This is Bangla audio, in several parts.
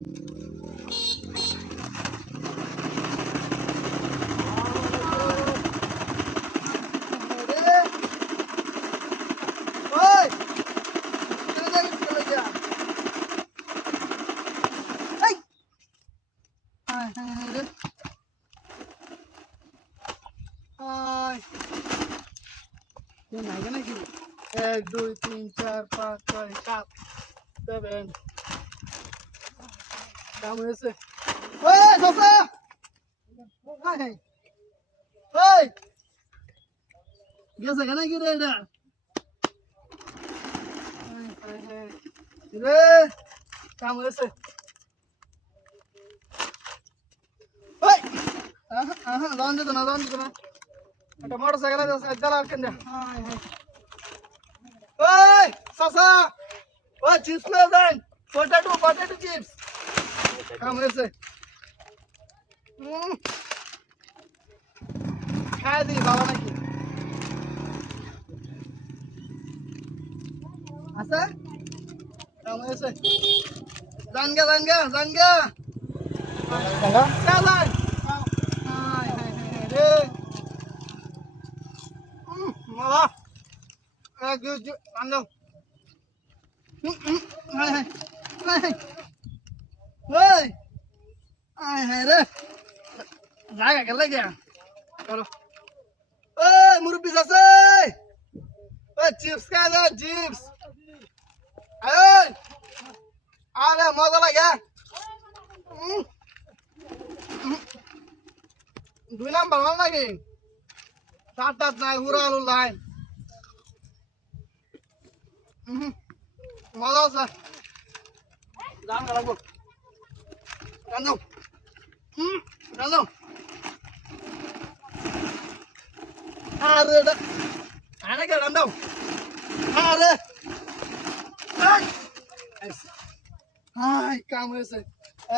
एक दुई तीन चार पाँच छः सात सेवन काम হয়েছে ওই সসা হাই ওই গেছে কেন কি রে এটা রে কাম হয়েছে ওই রান দিত না একটা মোটরসাইকেল আছে চালাও কেন হাই হাই ওই সসা ওই চিপস লে দেন পটেটো চিপস কাম হয়েছে খাই দিই বাবা নাকি আছে কাম হয়েছে জানগা চালান হাই হাই হাই রে মালা এক দুই আনো হাই হাই হাই ওই আয় হায় রে জায়গা গেলে গিয়া চলো ওই মুরব্বি আছে ওই চিপস খাই না চিপস আয় আরে মজা লাগে দুই নাম্বার মাল নাকি সাত নাই হুরা আলু নাই মজা আছে দাম লাগবো রান্ধো রান্ধো আরে আরে কে রান্ধো আরে হাই কাম হয়েছে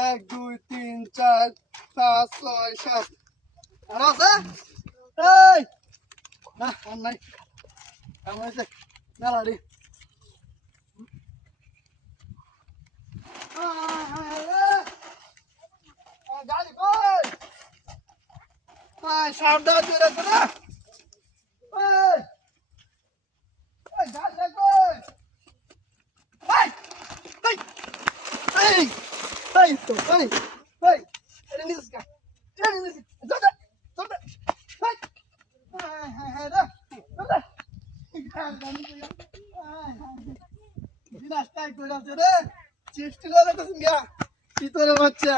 এক দুই তিন চার পাঁচ ছয় সাত আর আছে এই না আর নাই কাম হয়েছে মেলাডি গাড়ি কই সাবধান করে না গাড়ি কই তো এটা নিস কা চিপস টিকা দেখতেছেন গিয়া শীতরে বাচ্চা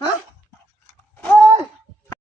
হ্যাঁ